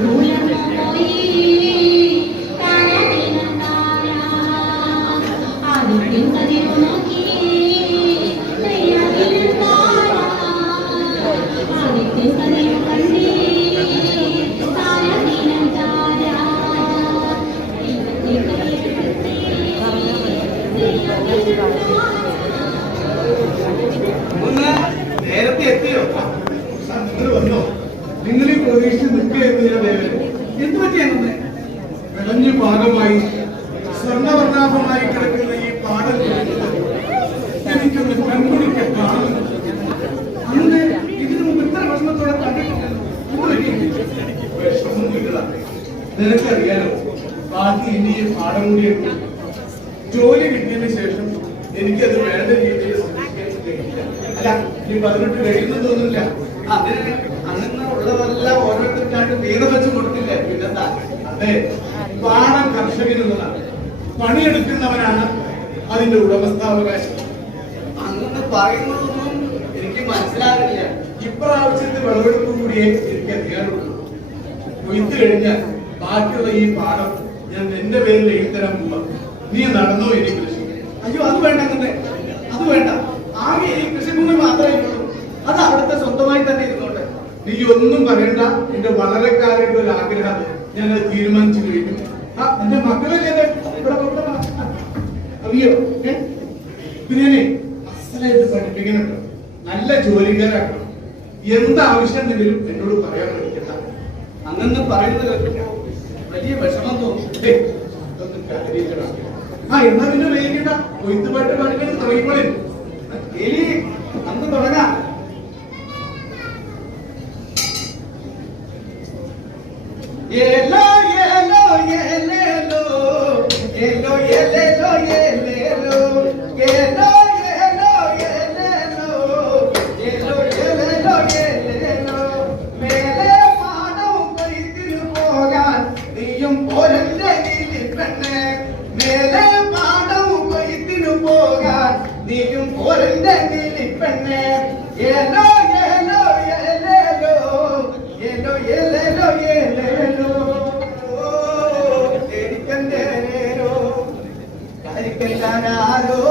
ഒന്ന് നിനക്കറിയാലോ? ബാക്കി ഇനി പാഠം കൂടി ജോലി കിട്ടിയതിന് ശേഷം എനിക്ക് അത് വേണ്ട രീതിയിൽ. അല്ല ഈ പതിനെട്ട് കഴിയുന്നു തോന്നില്ല അതിന് അങ്ങനെ ഉള്ളതെല്ലാം ഓരോരുത്തർക്കായിട്ട് വീതം വെച്ച് കൊടുക്കില്ലേ പിന്നെന്താ? അതെ പാടം കർഷകനുള്ളതാണ്. പണിയെടുക്കുന്നവനാണ് അതിന്റെ ഉടമസ്ഥാവകാശം. അങ്ങനെ പറയുന്നതൊന്നും എനിക്ക് മനസ്സിലാകില്ല ഇപ്രാവശ്യത്തെ വിളവെടുപ്പ് കൂടിയേ എനിക്ക് അധികാരമുള്ളൂ കൊയ്ത്ത് കഴിഞ്ഞാൽ ബാക്കിയുള്ള ഈ പാഠം ഞാൻ എന്റെ പേരിൽ എഴുതരാൻ പോവാ. നീ നടന്നോ ഇനി കൃഷി. അയ്യോ അത് വേണ്ട അങ്ങനെ. അത് വേണ്ട. ആകെ ഈ കൃഷിഭൂമി മാത്രമേ ഉള്ളൂ. അത് അവിടുത്തെ സ്വന്തമായി തന്നെ ഇരുന്നോട്ടെ. നീ ഒന്നും പറയണ്ട. എന്റെ വളരെ കാലമായിട്ട് ഒരു ആഗ്രഹം ഞാൻ അത് തീരുമാനിച്ചു കഴിഞ്ഞു. ആ എന്റെ മക്കളല്ലേ. അറിയോ? പിന്നെ അസലായിട്ട് പഠിപ്പിക്കുന്നുണ്ട്. നല്ല ജോലിക്കാരാക്കണം. എന്താവശ്യം എന്തെങ്കിലും എന്നോട് പറയാൻ പഠിക്കണ്ട. അങ്ങനെ പറയുന്നത് കേൾക്കുമ്പോ വലിയ വിഷമം ആ എന്നാ പിന്നെ വൈകിട്ട കൊയ്ത്ത് പാട്ട് പാടിക്കാൻ തുടങ്ങിക്കോളെ. ಯಾರೋ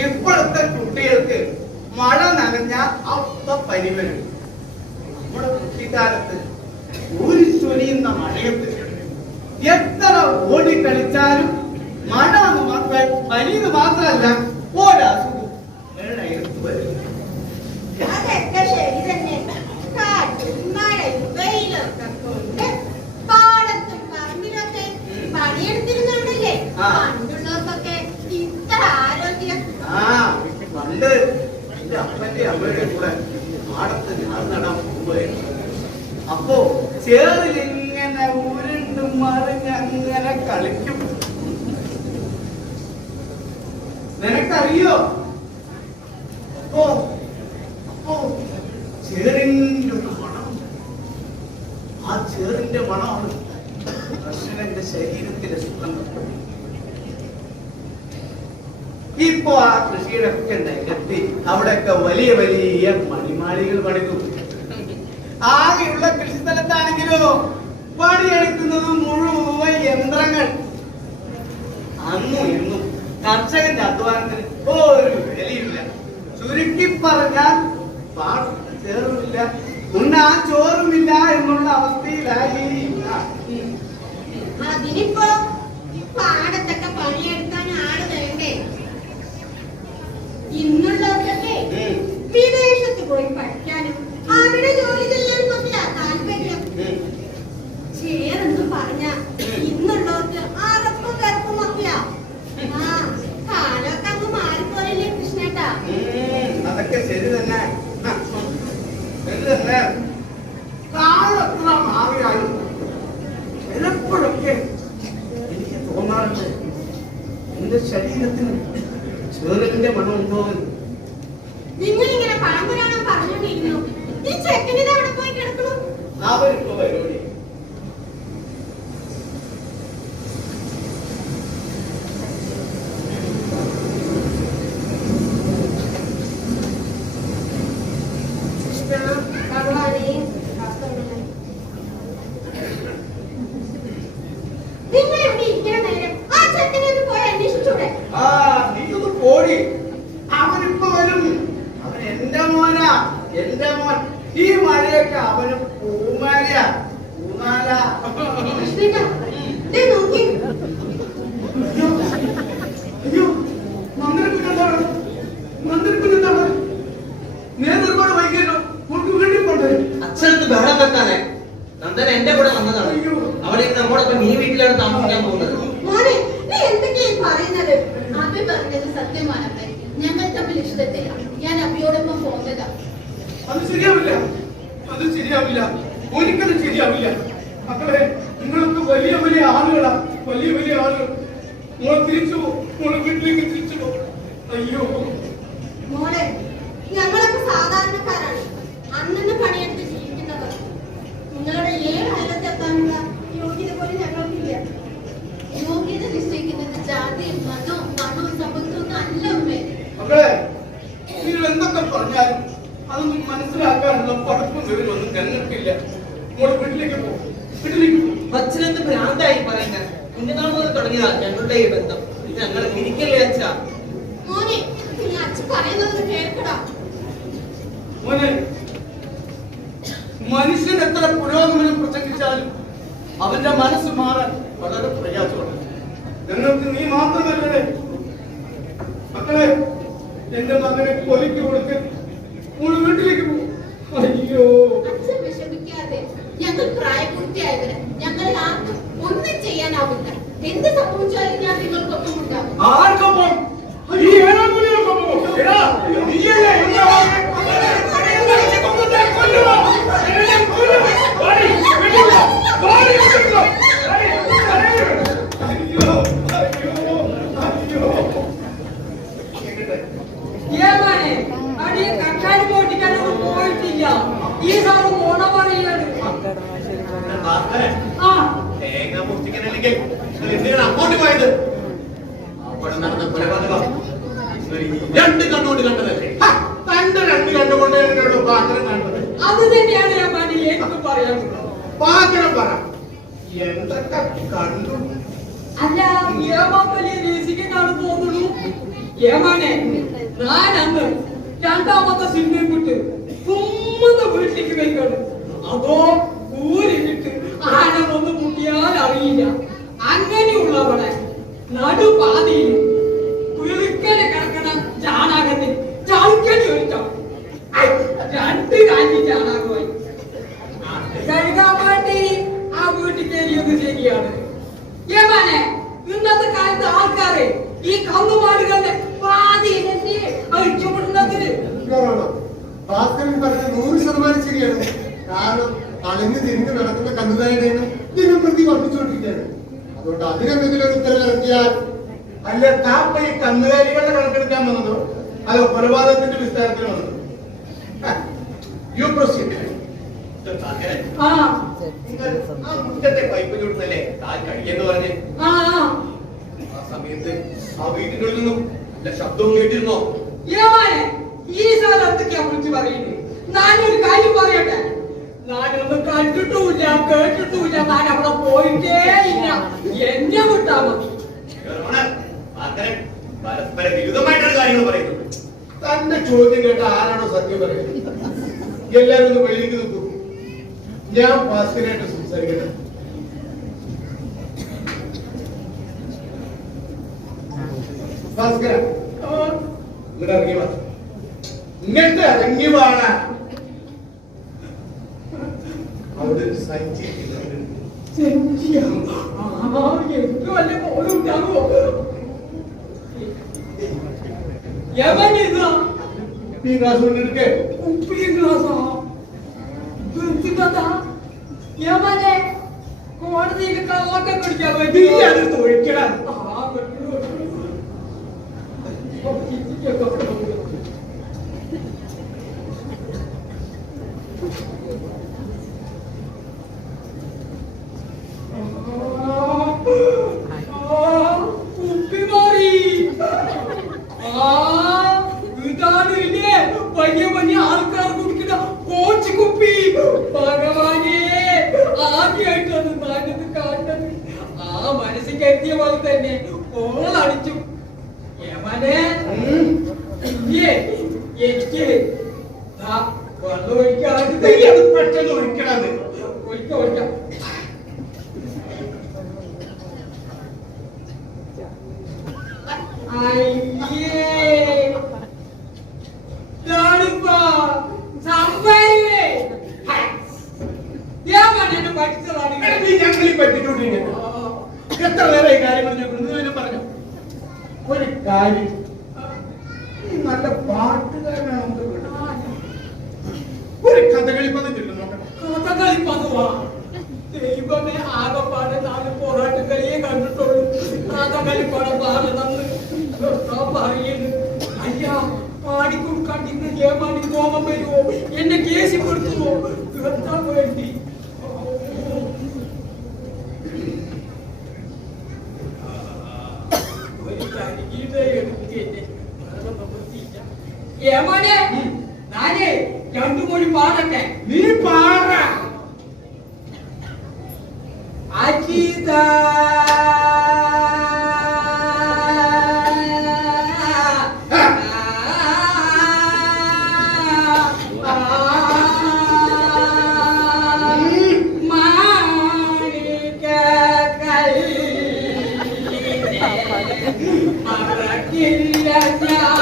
ഇപ്പോഴത്തെ കുട്ടികൾക്ക് മഴ നനഞ്ഞ അപ്പ പനി വരും. നമ്മുടെ കുട്ടിക്കാലത്ത് ഒരു ചൊരിയുന്ന മഴയത്ത് എത്ര ഓടി കളിച്ചാലും മഴ എന്ന് മാത്രമേ പനി മാത്രമല്ല ചേറിലിങ്ങനെ ഉരുണ്ടും മറിഞ്ഞ് അങ്ങനെ കളിക്കും. നിനക്കറിയോ? അപ്പോ അപ്പോ ചേറിന്റെ ഒരു മണം. ആ ചേറിന്റെ മണമാണ് കർഷകന്റെ ശരീരത്തിലെ സുഗന്ധം ഇപ്പോ ആ കൃഷിയുടെ ഒക്കെ നികത്തി അവിടെയൊക്കെ വലിയ വലിയ മണിമാളികൾ പണിതു. ആകെയുള്ള കൃഷി സ്ഥലത്താണെങ്കിലോ പണിയെടുക്കുന്നത് മുഴുവൻ യന്ത്രങ്ങൾ. അന്നും ഇന്നും കർഷകന്റെ അധ്വാനത്തിന് ഒരു വിലയില്ല ചുരുക്കി പറഞ്ഞാൽ പാടത്ത് ചേറുമില്ല. ചോറുമില്ല എന്നുള്ള അവസ്ഥയിലായി ശരീരത്തിന് ചേറിന്റെ മണം ഉണ്ടോ എന്ന് എന്റെ മോൻ ഈ മഴയൊക്കെ അവന് പൂമാലയാ. പൂമാല. അയ്യോ അയ്യോ നന്ദനക്കുഞ്ഞെന്താണ് നന്ദനക്കുഞ്ഞെന്താണ് നേരെ ഒരുപാട് വൈകിയല്ലോ. നമുക്ക് വീട്ടിൽ പോണ്ടേ? അച്ഛനത്ത് ബഹളം വെക്കാതെ നന്ദൻ എന്റെ കൂടെ വന്നതാണ്. അവിടെ നമ്മോടൊപ്പം ഈ വീട്ടിലാണ് താമസിക്കാൻ പോകുന്നത്. മോനെ നീ എന്തൊക്കെയാ ഈ പറയുന്നത്? അഭി പറഞ്ഞത് സത്യമാണപ്പേ ഞങ്ങൾ തമ്മിൽ ഇഷ്ടത്തില്ല ഞാൻ അഭിയോടൊപ്പം പോകുന്നതാ അത് ശരിയാവില്ല. അത് ശരിയാവില്ല. ഒരിക്കലും ശരിയാവില്ല. മക്കളെ നിങ്ങളൊക്കെ വലിയ വലിയ ആളുകളാ. വലിയ വലിയ ആളുകൾ. നിങ്ങളെ തിരിച്ചു പോകും വീട്ടിലേക്ക് തിരിച്ചു പോകും അയ്യോ. മോളെ ഞങ്ങളൊക്കെ സാധാരണക്കാരാണ്. അന്നെ പണിയെടുത്ത് ജീവിക്കുന്നവർ. നിങ്ങളുടെ ഏഴ് അയലത്തെത്താനുള്ള യോഗ്യത പോലും ഞങ്ങൾക്കില്ല. യോഗ്യത നിശ്ചയിക്കുന്നത് ജാതിയും മതവും പണവും സമ്പത്തും അല്ല ഉമ്മേ. മക്കളെ നിങ്ങൾ എന്തൊക്കെ പറഞ്ഞാലും അതൊന്നും മനസ്സിലാക്കാനുള്ള പഠിപ്പും വിവരമൊന്നും ഞങ്ങൾക്കില്ല നമ്മുടെ വീട്ടിലേക്ക് പോകും വീട്ടിലേക്ക് പോ. അച്ഛനെന്ത് ഭ്രാന്തായി പറയുന്നത് കുഞ്ഞുനാൾ മുതൽ തുടങ്ങിയതാ ഞങ്ങളുടെ ഈ ബന്ധം. ഞങ്ങൾ ഞങ്ങളെ തിരിക്കല്ലേ അച്ഛ? മോനെ നീ അച്ഛൻ പറയുന്നത് കേൾക്കടാ. മോനെ മനുഷ്യൻ എത്ര പുരോഗമനം പ്രസംഗിച്ചാലും അവന്റെ മനസ്സ് മാറാൻ വളരെ പ്രയാസമാണ്. ഞങ്ങൾക്ക് നീ മാത്രമല്ലേ മക്കളെ എന്റെ മകനെ കൊലിക്ക് കൊടുത്ത് മോൾ വീട്ടിലേക്ക് പോകും. അയ്യോ. അച്ഛൻ വിഷമിക്കാതെ ഞങ്ങൾ പ്രായപൂർത്തിയായവരെ. ഞങ്ങളിൽ ആർക്കും ഒന്നും ചെയ്യാനാവില്ല. എന്ത് സംഭവിച്ചാലും ഞാൻ നിങ്ങൾക്കൊപ്പം ഉണ്ടാകും. ആർക്കൊപ്പം? ഈ എടാ, നീയല്ലേ എന്റെ മകനെ കൊല്ലുന്നത്? കൊല്ലുന്നത് കൊല്ലുമോ? എന്നെ കൊല്ലുമോ? വാടി, വീട്ടിൽ പോ. വാടി, വീട്ടിൽ പോ. വാടി, വാടി. അയ്യോ, അയ്യോ, അയ്യോ. കേക്കട്ടെ. ഏമാനെ അടിയെ കക്കാൻ പോട്ടിക്കാനൊന്നും പോയിട്ടില്ല ഈ സാറ് മോണ പറയാണ് ആ തേങ്ങ മുറിച്ചിക്കനല്ലെങ്കിൽ നിങ്ങൾ എന്തിനാണ് അങ്ങോട്ട് പോയത് അവിടെ നടന്ന കൊലപാതകം നിങ്ങൾ ഈ രണ്ട് കണ്ണുകൊണ്ട് കണ്ടതല്ലേ ഹ, തന്റെ രണ്ട് കണ്ണുകൊണ്ട് എന്നോട് പാത്രം കണ്ടത് അത് തന്നെയാണ് ഏമാനെ എനിക്ക് പറയാനുള്ളത് പാത്രം പറ എന്തൊക്കെ കണ്ടു അല്ല ഏമാൻ വലിയ രസിക്കുന്നാണ് തോന്നുന്നു ഏമാനെ ഞാൻ അന്ന് രണ്ടാമത്തെ സിനിമ വിട്ട് തുമ്മുന്ന വീട്ടിലേക്ക് വയ്ക്കാണ് അതോ വന്ന് മുട്ടിയാൽ അറിയില്ല. അങ്ങനെയുള്ളവളെ നടുപാതിയിൽ അല്ല താപ്പ ഈ കന്നുകാലികളുടെ കണക്കെടുക്കാൻ വന്നതോ? അതോ കൊലപാതകത്തിന്റെ വിസ്താരത്തിന് വന്നതോ? യു പ്രൊസീഡ് മുറ്റത്തെ പൈപ്പ് ചൂടുന്നല്ലേ? താൻ കഴിയെന്ന് പറഞ്ഞ്. ആ സമയത്ത് ആ വീട്ടിനുള്ളിൽ നിന്നും ശബ്ദവും കേട്ടിരുന്നോ? ഈ സ്ഥലത്തൊക്കെയാ വിളിച്ച് പറയുന്നത് ഞാനൊരു കാര്യം പറയട്ടെ. ഞാനൊന്നും കണ്ടിട്ടുമില്ല കേട്ടിട്ടുമില്ല. ഞാൻ അവിടെ പോയിട്ടേ ഇല്ല. എന്നെ വിട്ടാ മതി. അങ്ങനെ പരസ്പര വിരുദ്ധമായിട്ടാണ് കാര്യങ്ങൾ പറയുന്നത് തന്റെ ചോദ്യം കേട്ട ആരാണോ സത്യം പറയുന്നത് എല്ലാരും ഒന്ന് വെളിയിലേക്ക് നിൽക്കൂ ഞാൻ ഭാസ്കരായിട്ട് സംസാരിക്കട്ടെ ഭാസ്കര ഇങ്ങോട്ട് ഇറങ്ങി വാ ഇങ്ങോട്ട് ഇറങ്ങി വാണ അവിടെ ഒരു സഞ്ചി. വല്ല ഉണ്ടാകുമോ എവനിതാ? ഈ ഗ്ലാസ് കൊണ്ടെടുക്കേ ഉപ്പിയും ഗ്ലാസാ. എന്തിനാ യമനെ കോടതിയിൽ കള്ളൊക്കെ പിടിക്കാൻ നീ അത് തൊഴിക്കണം ആ, വെട്ടു, വെട്ടു. No. ஏமாடி கோபம் பெறுவோம் என்னை கேசி கொடுத்துவோம் வேண்டி. മറക്കില്ല ഞാൻ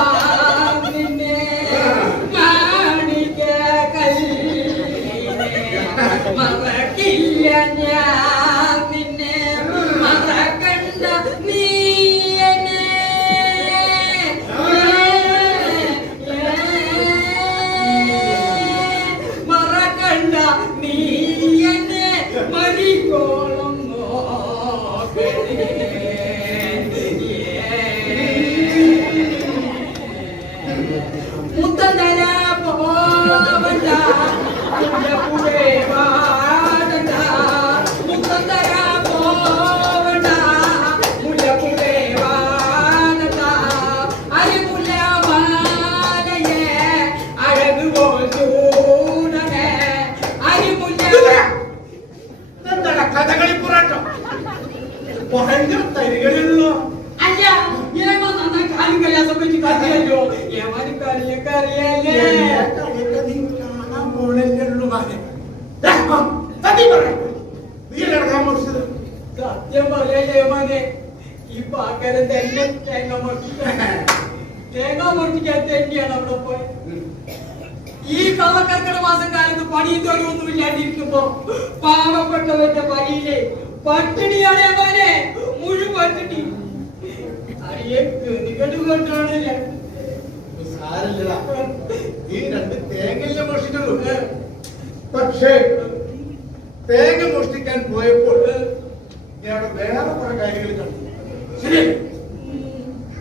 മുത്തന്തര പോവണ്ട മുല്ലപ്പൂവേ വാടണ്ട മുത്തന്തര പോവണ്ട മുല്ലപ്പൂവേ വാടണ്ട അരിമുല്ല മാലയെ അഴക് ചൂടണേ അരിമുല്ല എന്താണ് കഥകളി പോരാട്ടം? ഭയങ്കര തരികളിലോ സത്യം പറയാ മോനെ ഈ പാക്കരൻ തന്നെ തേങ്ങ മുറിക്കാൻ തേങ്ങ മുറിക്കാൻ തന്നെയാണ് അവിടെ പോയി ഈ കള്ളക്കർക്കട മാസം കാലത്ത് പണിയും തൊഴിലൊന്നും ഇല്ലാണ്ടിരിക്കുമ്പോ പാവപ്പെട്ടവന്റെ പണിയിലെ പട്ടിണിയാണ് മോനെ മുഴുവൻ പട്ടിണി അറിയെ ഗതികെട്ട് കൊണ്ടാണ് ഈ രണ്ട് തേങ്ങയിലെ മോഷിച്ചുള്ളൂ പക്ഷേ തേങ്ങ മോഷ്ടിക്കാൻ പോയപ്പോൾ ഞാൻ അവിടെ വേറെ കുറെ കാര്യങ്ങൾ കണ്ടു. ശരി.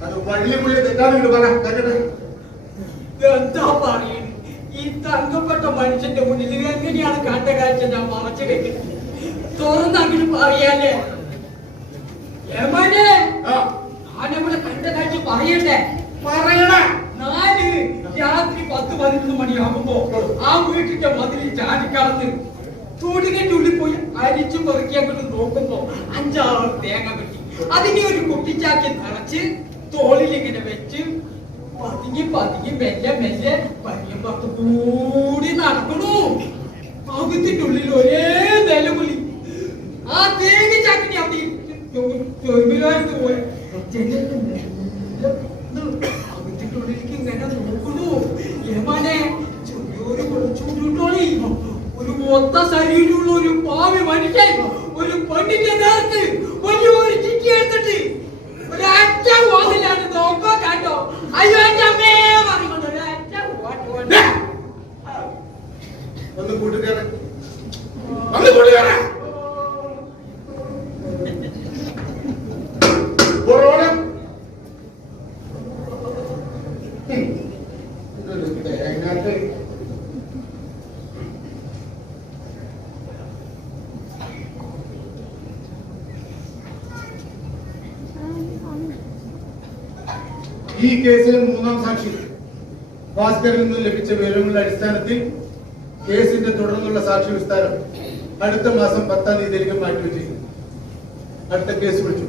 അത് വള്ളിമുള്ളി തെറ്റാണെന്ന് പറ. കേട്ടെ എന്താ പറയുന്നത് ഈ തങ്കപ്പെട്ട മനുഷ്യന്റെ മുന്നിൽ എങ്ങനെയാണ് കണ്ട കാഴ്ച ഞാൻ മറച്ചു വെക്കുന്നത്? തുറന്നങ്ങനെ പറയാല്ലേ? യമനെ ആ. ഞാനവിടെ കണ്ട കാഴ്ച പറയണ്ടേ പറയണ. രാത്രി പത്ത് പതിനൊന്ന് മണിയാകുമ്പോ ആ വീട്ടിന്റെ മതിലിൽ ചാടിക്കടന്ന് ചൂടിന്റെ ഉള്ളിൽ പോയി അരിച്ചു പെറുക്കി അങ്ങോട്ട് നോക്കുമ്പോ അഞ്ചാറ് തേങ്ങ കിട്ടി അതിനെ ഒരു കുട്ടിച്ചാക്കി നിറച്ച് തോളിൽ ഇങ്ങനെ വെച്ച് പതുങ്ങി പതുങ്ങി മെല്ലെ മെല്ലെ പയ്യം പത്ത് കൂടി നടക്കണു അകത്തിന്റെ ഉള്ളിൽ ഒരേ നിലവിളി ആ തേങ്ങ ചാക്കിനെ അവിടെ പോയി ജനലിന്റെ ഒത്ത ശരീരമുള്ള ഒരു പാവി മനുഷ്യൻ ഒരു പെണ്ണിന്റെ നേരത്ത് ഈ കേസിൽ മൂന്നാം സാക്ഷി ഭാസ്കറിൽ നിന്ന് ലഭിച്ച വിവരങ്ങളുടെ അടിസ്ഥാനത്തിൽ കേസിന്റെ തുടർന്നുള്ള സാക്ഷി വിസ്താരം അടുത്ത മാസം പത്താം തീയതിയിലേക്ക് മാറ്റിവെച്ചിരുന്നു അടുത്ത കേസ് വിളിച്ചു.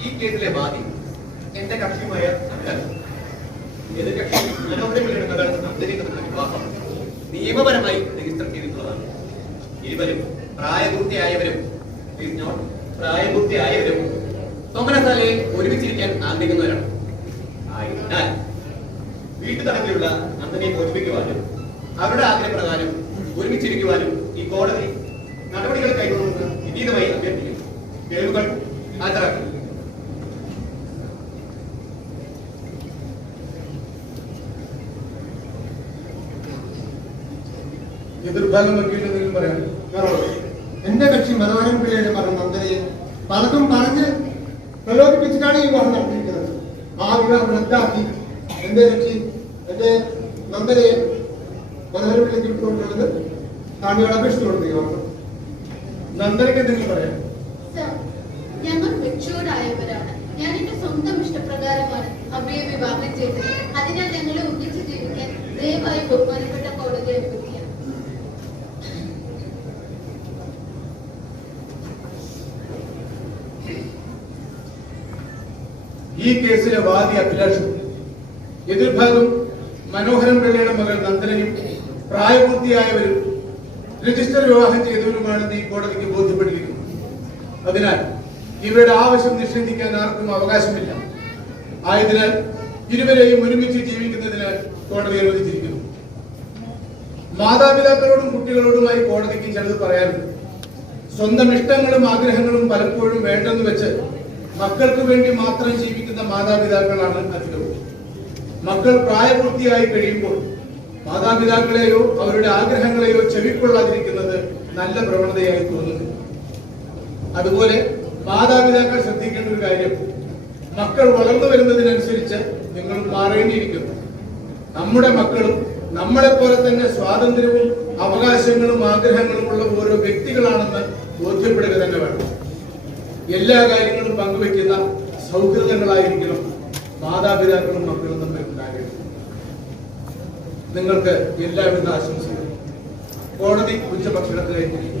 ഈ കേസിലെ വാദി എന്റെ കക്ഷിയുമായ എതിർ കക്ഷി മനോരമയുടെ മകൾ അന്തരീകൃത വിവാഹം നിയമപരമായി രജിസ്റ്റർ ചെയ്തിട്ടുള്ളതാണ്. ഇരുവരും പ്രായപൂർത്തിയായവരും പ്രായപൂർത്തിയായവരും സോമനസാലയെ ഒരുമിച്ചിരിക്കാൻ ആഗ്രഹിക്കുന്നവരാണ്. ആയതിനാൽ വീട്ടു തടവിലുള്ള അന്നനെ മോചിപ്പിക്കുവാനും അവരുടെ ആഗ്രഹപ്രകാരം ഒരുമിച്ചിരിക്കുവാനും ഈ കോടതി നടപടികൾ കൈക്കൊള്ളുന്നത് വിനീതമായി അഭ്യർത്ഥിക്കുന്നു. തെളിവുകൾ ഹാജരാക്കുന്നു വക്കീലിന് എന്തെങ്കിലും പറയാം എന്റെ കക്ഷി മനോഹരൻ പിള്ളയുടെ പറഞ്ഞ നന്ദനയെ പലതും പറഞ്ഞ് പ്രലോഭിപ്പിച്ചിട്ടാണ് ഈ വിവാഹം നടത്തിയിരിക്കുന്നത്. ആ വിവാഹം റദ്ദാക്കി എന്റെ കക്ഷി എന്റെ നന്ദനയെ മനോഹരൻ പിള്ളയ്ക്ക് വിട്ടുകൊണ്ടുള്ളത് താങ്കൾ അപേക്ഷിച്ചുകൊണ്ട് തീരുമാനം നന്ദനയ്ക്ക് എന്തെങ്കിലും പറയാം സർ, ഞങ്ങൾ മെച്ചൂർഡ് ആയവരാണ് ഞാൻ എന്റെ സ്വന്തം ഇഷ്ടപ്രകാരമാണ് അമ്മയെ വിവാഹം ചെയ്തത് അതിനാൽ ഞങ്ങളെ ഒന്നിച്ച് ജീവിക്കാൻ ദയവായി ബഹുമാനപ്പെട്ട കോടതി അനുവദിക്കാം ഈ കേസിലെ വാദി അഭിലാഷും എതിർഭാഗം പിള്ളയുടെ മകൾ നന്ദനയും പ്രായപൂർത്തിയായവരും രജിസ്റ്റർ വിവാഹം ചെയ്തവരുമാണെന്ന് ഈ കോടതിക്ക് ബോധ്യപ്പെട്ടിരിക്കുന്നു അതിനാൽ ഇവരുടെ ആവശ്യം നിഷേധിക്കാൻ ആർക്കും അവകാശമില്ല. ആയതിനാൽ ഇരുവരെയും ഒരുമിച്ച് ജീവിക്കുന്നതിന് കോടതി അനുവദിച്ചിരിക്കുന്നു. മാതാപിതാക്കളോടും കുട്ടികളോടുമായി കോടതിക്ക് ചിലത് പറയാനുണ്ട്. സ്വന്തം ഇഷ്ടങ്ങളും ആഗ്രഹങ്ങളും പലപ്പോഴും വേണ്ടെന്ന് വെച്ച് മക്കൾക്ക് വേണ്ടി മാത്രം ജീവിക്കുന്ന മാതാപിതാക്കളാണ് അധികവും മക്കൾ പ്രായപൂർത്തിയായി കഴിയുമ്പോൾ മാതാപിതാക്കളെയോ അവരുടെ ആഗ്രഹങ്ങളെയോ ചെവിക്കൊള്ളാതിരിക്കുന്നത് നല്ല പ്രവണതയായി തോന്നുന്നു. അതുപോലെ മാതാപിതാക്കൾ ശ്രദ്ധിക്കേണ്ട ഒരു കാര്യം മക്കൾ വളർന്നു വരുന്നതിനനുസരിച്ച് നിങ്ങൾ മാറേണ്ടിയിരിക്കുന്നു. നമ്മുടെ മക്കളും നമ്മളെ പോലെ തന്നെ സ്വാതന്ത്ര്യവും അവകാശങ്ങളും ആഗ്രഹങ്ങളും ഉള്ള ഓരോ വ്യക്തികളാണെന്ന് ബോധ്യപ്പെടുക തന്നെ വേണം. എല്ലാ കാര്യങ്ങളും പങ്കുവെക്കുന്ന സൗഹൃദങ്ങളായിരിക്കണം മാതാപിതാക്കളും മക്കളും തമ്മിൽ. നിങ്ങൾക്ക് എല്ലാവിധ ആശംസകളും. കോടതി ഉച്ചഭക്ഷണത്തിലേക്ക് എന്റെ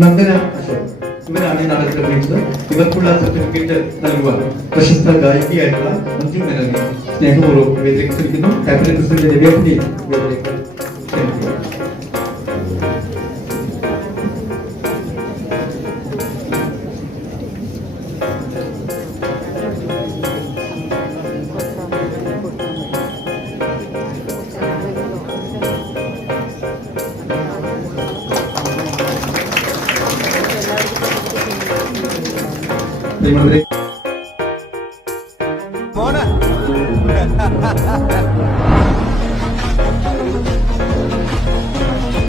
നന്ദന അശോക് ഇവരാണ് ഈ നാടകത്തിൽ അഭിനയിച്ചത് ഇവർക്കുള്ള സർട്ടിഫിക്കറ്റ് നൽകുവാൻ പ്രശസ്ത ഗായികയായിട്ടുള്ള മഞ്ജു മേനോനെ സ്നേഹപൂർവം വേദിയിലേക്ക് ക്ഷണിക്കുന്നു വേദിയിലേക്ക് ക്ഷണിക്കുന്നു. പ്രിയമുള്ളവരെ മോനെ